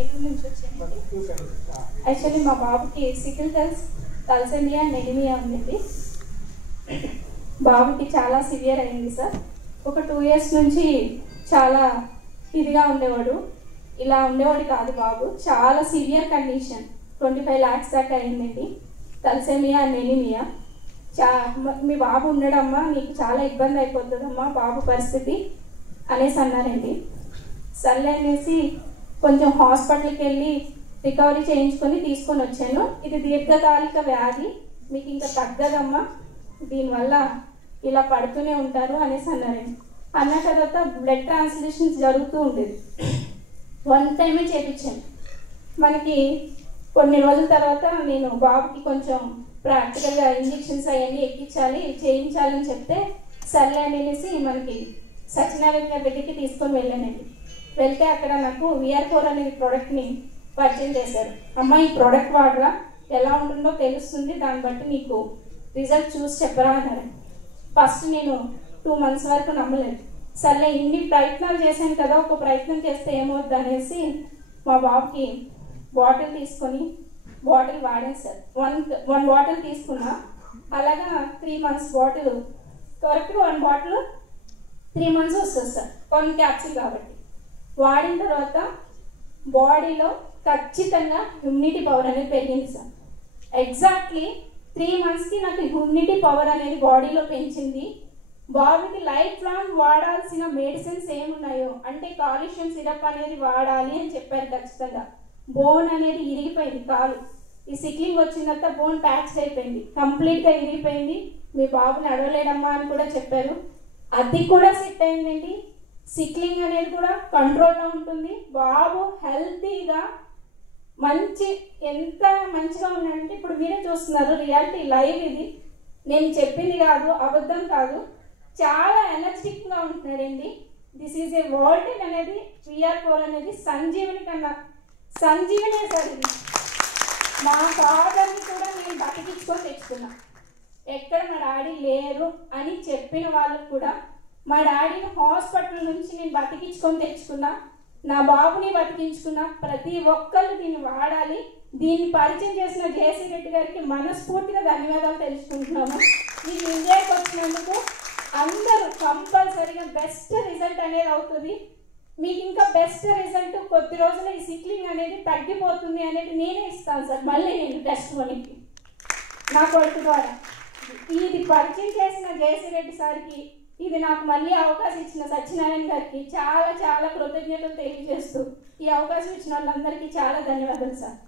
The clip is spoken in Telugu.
ఏలూరు నుంచి వచ్చానండి. యాక్చువల్లీ మా బాబుకి సికిల్ తలసేమియా అండ్ ఎనిమియా ఉందండి. బాబుకి చాలా సివియర్ అయింది సార్. ఒక 2 years నుంచి చాలా ఇదిగా ఉండేవాడు. ఇలా ఉండేవాడు కాదు బాబు. చాలా సివియర్ కండిషన్, 25 lakhs దాకా అయిందండి. Thalassemia and anemia. మీ బాబు ఉండడమ్మా, నీకు చాలా ఇబ్బంది అయిపోతుందమ్మా బాబు పరిస్థితి అనేసి అన్నారండి. సర్లే అనేసి కొంచెం హాస్పిటల్కి వెళ్ళి రికవరీ చేయించుకొని తీసుకొని వచ్చాను. ఇది దీర్ఘకాలిక వ్యాధి, మీకు ఇంకా తగ్గదమ్మా, దీనివల్ల ఇలా పడుతూనే ఉంటారు అనేసి అన్నారండి. అన్న తర్వాత బ్లడ్ ట్రాన్స్ఫ్యూషన్స్ జరుగుతూ ఉండేది. 1 time చేయించాను. మనకి కొన్ని రోజుల తర్వాత నేను బాబుకి కొంచెం ప్రాక్టికల్గా ఇంజెక్షన్స్ అవన్నీ ఎక్కించాలి చేయించాలని చెప్తే సర్లే అనేసి మనకి సత్యనారాయణ గారి దగ్గరికి తీసుకొని వెళ్ళానండి. వెళ్తే అక్కడ నాకు VR4 అనే ప్రోడక్ట్ని పరిచయం చేశారు. అమ్మ ఈ ప్రోడక్ట్ వాడరా, ఎలా ఉంటుందో తెలుస్తుంది, దాన్ని బట్టి నీకు రిజల్ట్ చూసి చెప్పరా అన్నారు. ఫస్ట్ నేను 2 months వరకు నమ్మలేదు. సర్లే ఇన్ని ప్రయత్నాలు చేశాను కదా, ఒక ప్రయత్నం చేస్తే ఏమవుద్ది అనేసి మా బాబుకి బాటిల్ తీసుకొని బాటిల్ వాడాను సార్. 1 bottle తీసుకున్నా. అలాగా 3 months బాటిల్, కరెక్ట్గా 1 bottle 3 months వస్తుంది సార్, 1 capsule కాబట్టి. వాడిన తర్వాత బాడీలో ఖచ్చితంగా ఇమ్యూనిటీ పవర్ అనేది పెరిగింది సార్. ఎగ్జాక్ట్లీ 3 monthsకి నాకు ఇమ్యూనిటీ పవర్ అనేది బాడీలో పెంచింది. బాబుకి లైఫ్ లాంగ్ వాడాల్సిన మెడిసిన్స్ ఏమున్నాయో, అంటే కాల్షియం సిరప్ అనేది వాడాలి అని చెప్పారు ఖచ్చితంగా. బోన్ అనేది ఇరిగిపోయింది, కాలు ఈ సిక్లింగ్ వచ్చిన తర్వాత బోన్ ప్యాచ్ అయిపోయింది, కంప్లీట్గా ఇరిగిపోయింది. మీ బాబు నడవలేడమ్మా అని కూడా చెప్పారు. అది కూడా సెట్ అయిందండి. సిక్లింగ్ అనేది కూడా కంట్రోల్లో ఉంటుంది. బాబు హెల్తీగా ఎంత మంచిగా ఉన్నాడంటే ఇప్పుడు మీరే చూస్తున్నారు, రియాలిటీ లైవ్ ఇది, నేను చెప్పింది కాదు, అబద్ధం కాదు. చాలా ఎనర్జెటిక్గా ఉంటున్నాడండి. దిస్ ఈజ్ ఏ వరల్డ్ అనేది VR4 అనేది సంజీవని కన్నా సంజీవనే సార్. ఇది మా ఫాదర్ని కూడా నేను బతికించుకొని తెచ్చుకున్నా. ఎక్కడ మా డాడీ లేరు అని చెప్పిన వాళ్ళకు కూడా మా డాడీని హాస్పిటల్ నుంచి నేను బతికించుకొని తెచ్చుకున్నా. నా బాబుని బతికించుకున్నా. ప్రతి ఒక్కరు దీన్ని వాడాలి. దీన్ని పరిచయం చేసిన జేసీ రెడ్డి గారికి మనస్ఫూర్తిగా ధన్యవాదాలు తెలుసుకుంటున్నాము. మీరు ఇండియాకి వచ్చినందుకు అందరూ కంపల్సరీగా బెస్ట్ రిజల్ట్ అనేది అవుతుంది. మీకు ఇంకా బెస్ట్ రిజల్ట్ కొద్ది రోజులు ఈ సిక్లింగ్ అనేది తగ్గిపోతుంది అనేది నేనే ఇస్తాను సార్. మళ్ళీ నేను టెస్ట్ మనకి నా కొడుకు ద్వారా ఇది పరిచయం చేసిన జేసీ రెడ్డి సార్కి, ఇది నాకు మళ్ళీ అవకాశం ఇచ్చిన సత్యనారాయణ గారికి చాలా చాలా కృతజ్ఞతలు తెలియజేస్తూ ఈ అవకాశం ఇచ్చిన వాళ్ళందరికీ చాలా ధన్యవాదాలు సార్.